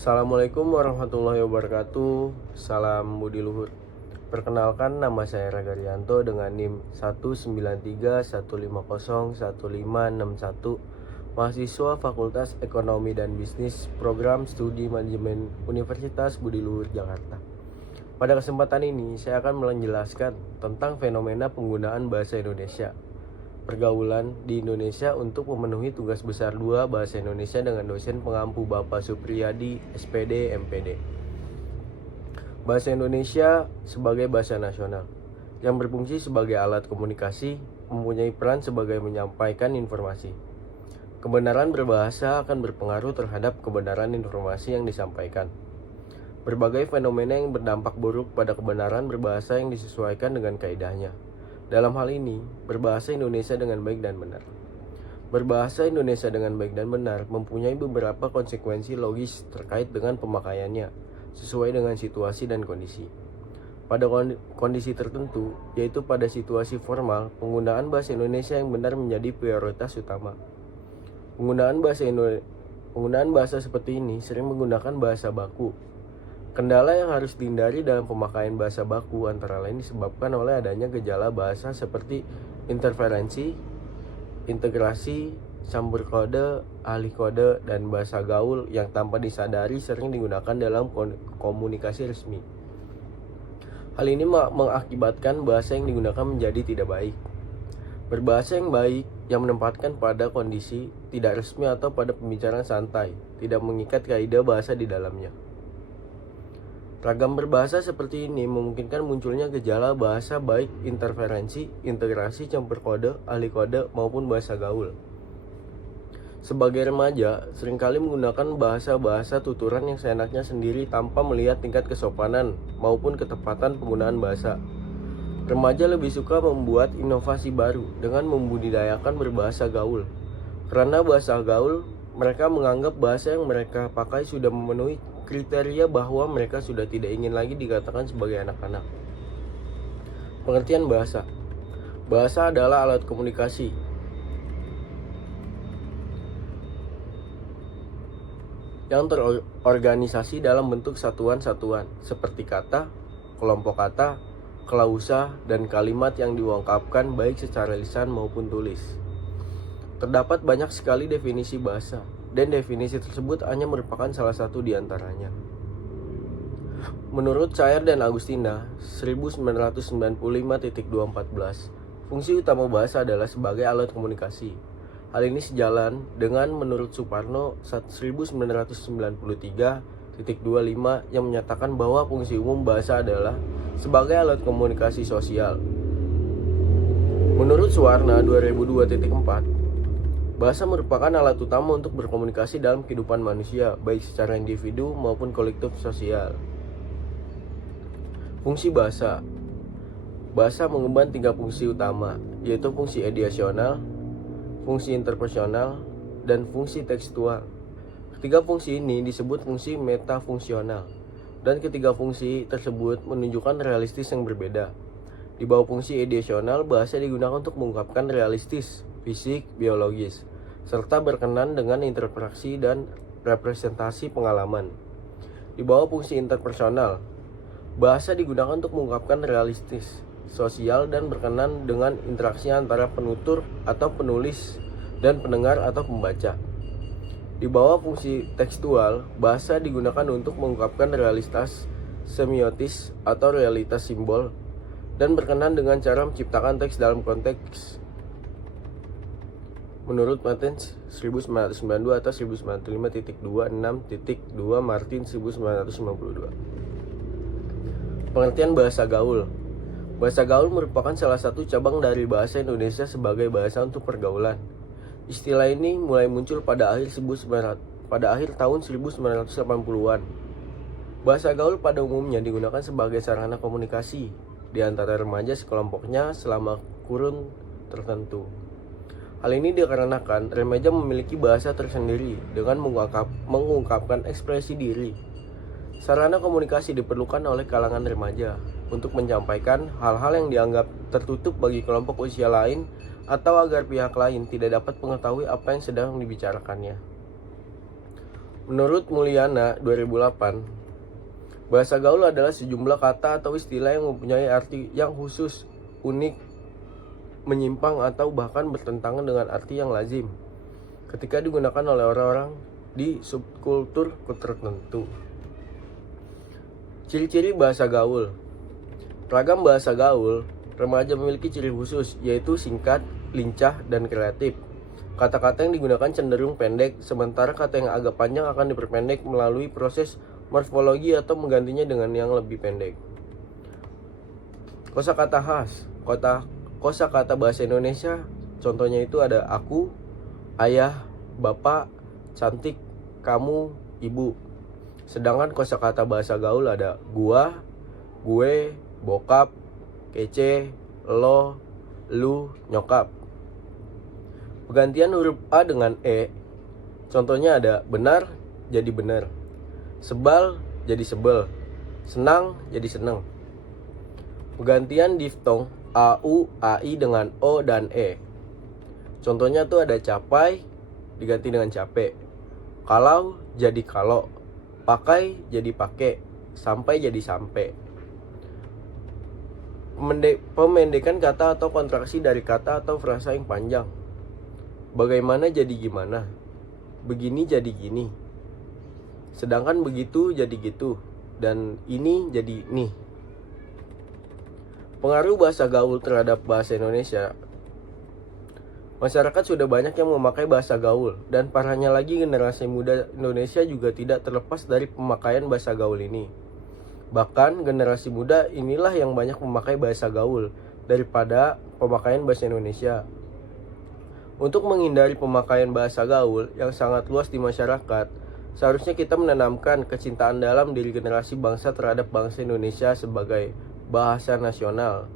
Assalamualaikum warahmatullahi wabarakatuh. Salam budi luhur. Perkenalkan, nama saya Ragarianto dengan NIM 19315011561, mahasiswa Fakultas Ekonomi dan Bisnis, Program Studi Manajemen Universitas Budi Luhur Jakarta. Pada kesempatan ini, saya akan menjelaskan tentang fenomena penggunaan bahasa Indonesia, pergaulan di Indonesia untuk memenuhi tugas besar 2 bahasa Indonesia dengan dosen pengampu Bapak Supriyadi, SPD, MPD. Bahasa Indonesia sebagai bahasa nasional yang berfungsi sebagai alat komunikasi, mempunyai peran sebagai menyampaikan informasi. Kebenaran berbahasa akan berpengaruh terhadap kebenaran informasi yang disampaikan. Berbagai fenomena yang berdampak buruk pada kebenaran berbahasa yang disesuaikan dengan kaidahnya. Dalam hal ini, berbahasa Indonesia dengan baik dan benar. Berbahasa Indonesia dengan baik dan benar mempunyai beberapa konsekuensi logis terkait dengan pemakaiannya, sesuai dengan situasi dan kondisi. Pada kondisi tertentu, yaitu pada situasi formal, penggunaan bahasa Indonesia yang benar menjadi prioritas utama. Penggunaan bahasa seperti ini sering menggunakan bahasa baku. Kendala yang harus dihindari dalam pemakaian bahasa baku antara lain disebabkan oleh adanya gejala bahasa seperti interferensi, integrasi, campur kode, alih kode, dan bahasa gaul yang tanpa disadari sering digunakan dalam komunikasi resmi. Hal ini mengakibatkan bahasa yang digunakan menjadi tidak baik. Berbahasa yang baik yang menempatkan pada kondisi tidak resmi atau pada pembicaraan santai, tidak mengikat kaidah bahasa di dalamnya. Ragam berbahasa seperti ini memungkinkan munculnya gejala bahasa baik interferensi, integrasi, campur kode, alih kode, maupun bahasa gaul. Sebagai remaja, seringkali menggunakan bahasa-bahasa tuturan yang seenaknya sendiri tanpa melihat tingkat kesopanan maupun ketepatan penggunaan bahasa. Remaja lebih suka membuat inovasi baru dengan membudidayakan berbahasa gaul. Karena bahasa gaul, mereka menganggap bahasa yang mereka pakai sudah memenuhi kriteria bahwa mereka sudah tidak ingin lagi dikatakan sebagai anak-anak. Pengertian bahasa. Bahasa adalah alat komunikasi yang terorganisasi dalam bentuk satuan-satuan seperti kata, kelompok kata, klausa, dan kalimat yang diungkapkan baik secara lisan maupun tulis. Terdapat banyak sekali definisi bahasa, dan definisi tersebut hanya merupakan salah satu di antaranya. Menurut Cair dan Agustina, 1995.214, fungsi utama bahasa adalah sebagai alat komunikasi. Hal ini sejalan dengan menurut Suparno 1993.25 yang menyatakan bahwa fungsi umum bahasa adalah sebagai alat komunikasi sosial. Menurut Suwarna 2002.4, bahasa merupakan alat utama untuk berkomunikasi dalam kehidupan manusia, baik secara individu maupun kolektif sosial. Fungsi bahasa. Bahasa mengemban 3 fungsi utama, yaitu fungsi ideasional, fungsi interpersonal, dan fungsi tekstual. Ketiga fungsi ini disebut fungsi metafungsional, dan ketiga fungsi tersebut menunjukkan realistis yang berbeda. Di bawah fungsi ideasional, bahasa digunakan untuk mengungkapkan realistis, fisik, biologis, serta berkenan dengan interaksi dan representasi pengalaman. Di bawah fungsi interpersonal, bahasa digunakan untuk mengungkapkan realistis, sosial, dan berkenan dengan interaksi antara penutur atau penulis dan pendengar atau pembaca. Di bawah fungsi tekstual, bahasa digunakan untuk mengungkapkan realitas semiotis atau realitas simbol dan berkenan dengan cara menciptakan teks dalam konteks. Menurut Martins 1992 atau 1995.26.2 Martin 1952. Pengertian bahasa gaul. Bahasa gaul merupakan salah satu cabang dari bahasa Indonesia sebagai bahasa untuk pergaulan. Istilah ini mulai muncul pada akhir tahun 1980-an. Bahasa gaul pada umumnya digunakan sebagai sarana komunikasi di antara remaja sekelompoknya selama kurun tertentu. Hal ini dikarenakan remaja memiliki bahasa tersendiri dengan mengungkapkan ekspresi diri. Sarana komunikasi diperlukan oleh kalangan remaja untuk menyampaikan hal-hal yang dianggap tertutup bagi kelompok usia lain atau agar pihak lain tidak dapat mengetahui apa yang sedang dibicarakannya. Menurut Mulyana 2008, bahasa gaul adalah sejumlah kata atau istilah yang mempunyai arti yang khusus, unik, menyimpang atau bahkan bertentangan dengan arti yang lazim ketika digunakan oleh orang-orang di subkultur tertentu. Ciri-ciri bahasa gaul. Ragam bahasa gaul, remaja memiliki ciri khusus, yaitu singkat, lincah, dan kreatif. Kata-kata yang digunakan cenderung pendek, sementara kata yang agak panjang akan diperpendek melalui proses morfologi atau menggantinya dengan yang lebih pendek. Kosakata khas. Kosakata bahasa Indonesia, contohnya itu ada aku, ayah, bapak, cantik, kamu, ibu. Sedangkan kosakata bahasa gaul ada gua, gue, bokap, kece, lo, lu, nyokap. Pergantian huruf A dengan E, contohnya ada benar jadi benar, sebal jadi sebel, senang jadi seneng. Pergantian diftong AU, AI dengan O dan E, contohnya tuh ada capai diganti dengan capek, kalau jadi kalau, pakai jadi pakai, sampai jadi sampai. Pemendekan kata atau kontraksi dari kata atau frasa yang panjang. Bagaimana jadi gimana, begini jadi gini, sedangkan begitu jadi gitu, dan ini jadi nih. Pengaruh bahasa gaul terhadap bahasa Indonesia. Masyarakat sudah banyak yang memakai bahasa gaul, dan parahnya lagi generasi muda Indonesia juga tidak terlepas dari pemakaian bahasa gaul ini. Bahkan generasi muda inilah yang banyak memakai bahasa gaul daripada pemakaian bahasa Indonesia. Untuk menghindari pemakaian bahasa gaul yang sangat luas di masyarakat, seharusnya kita menanamkan kecintaan dalam diri generasi bangsa terhadap bangsa Indonesia sebagai bahasa nasional.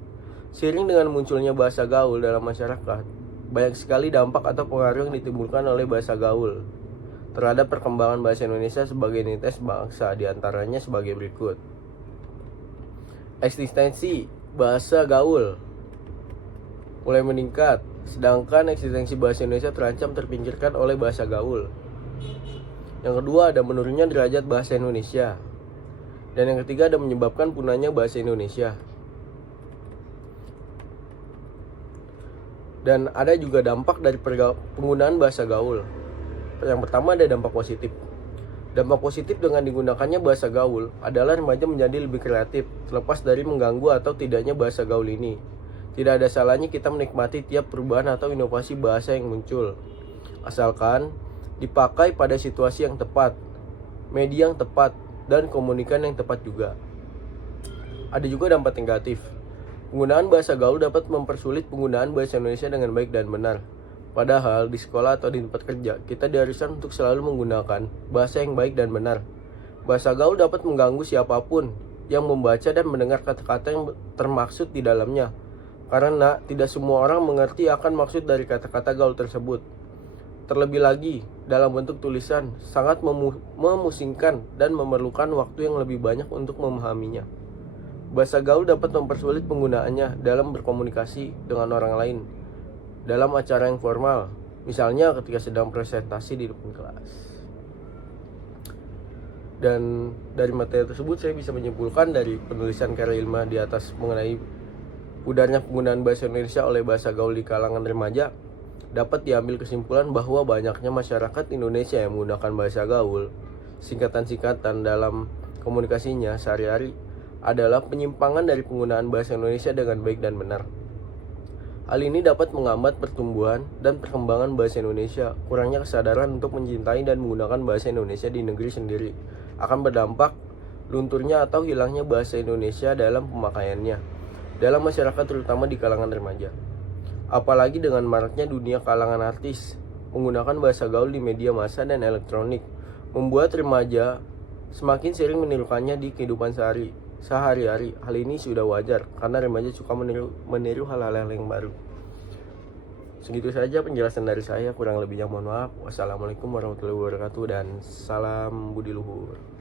Seiring dengan munculnya bahasa gaul dalam masyarakat, banyak sekali dampak atau pengaruh yang ditimbulkan oleh bahasa gaul terhadap perkembangan bahasa Indonesia sebagai entitas bangsa, diantaranya sebagai berikut. Eksistensi bahasa gaul mulai meningkat, sedangkan eksistensi bahasa Indonesia terancam terpinggirkan oleh bahasa gaul. Yang kedua ada menurunnya derajat bahasa Indonesia. Dan yang ketiga ada menyebabkan punahnya bahasa Indonesia. Dan ada juga dampak dari penggunaan bahasa gaul. Yang pertama ada dampak positif. Dampak positif dengan digunakannya bahasa gaul adalah remaja menjadi lebih kreatif, terlepas dari mengganggu atau tidaknya bahasa gaul ini. Tidak ada salahnya kita menikmati tiap perubahan atau inovasi bahasa yang muncul, asalkan dipakai pada situasi yang tepat, media yang tepat, dan komunikan yang tepat juga. Ada juga dampak negatif. Penggunaan bahasa gaul dapat mempersulit penggunaan bahasa Indonesia dengan baik dan benar. Padahal di sekolah atau di tempat kerja, kita diharuskan untuk selalu menggunakan bahasa yang baik dan benar. Bahasa gaul dapat mengganggu siapapun yang membaca dan mendengar kata-kata yang termaksud di dalamnya, karena tidak semua orang mengerti akan maksud dari kata-kata gaul tersebut. Terlebih lagi, dalam bentuk tulisan, sangat memusingkan dan memerlukan waktu yang lebih banyak untuk memahaminya. Bahasa gaul dapat mempersulit penggunaannya dalam berkomunikasi dengan orang lain, dalam acara yang formal, misalnya ketika sedang presentasi di depan kelas. Dan dari materi tersebut saya bisa menyimpulkan dari penulisan karya ilmiah di atas mengenai pudarnya penggunaan bahasa Indonesia oleh bahasa gaul di kalangan remaja, dapat diambil kesimpulan bahwa banyaknya masyarakat Indonesia yang menggunakan bahasa gaul, singkatan-singkatan dalam komunikasinya sehari-hari, adalah penyimpangan dari penggunaan bahasa Indonesia dengan baik dan benar. Hal ini dapat menghambat pertumbuhan dan perkembangan bahasa Indonesia. Kurangnya kesadaran untuk mencintai dan menggunakan bahasa Indonesia di negeri sendiri akan berdampak lunturnya atau hilangnya bahasa Indonesia dalam pemakaiannya dalam masyarakat, terutama di kalangan remaja. Apalagi dengan maraknya dunia kalangan artis menggunakan bahasa gaul di media massa dan elektronik, membuat remaja semakin sering menirukannya di kehidupan sehari-hari. Hal ini sudah wajar karena remaja suka meniru hal-hal yang baru. Segitu saja penjelasan dari saya, kurang lebihnya mohon maaf. Wassalamualaikum warahmatullahi wabarakatuh dan salam budi luhur.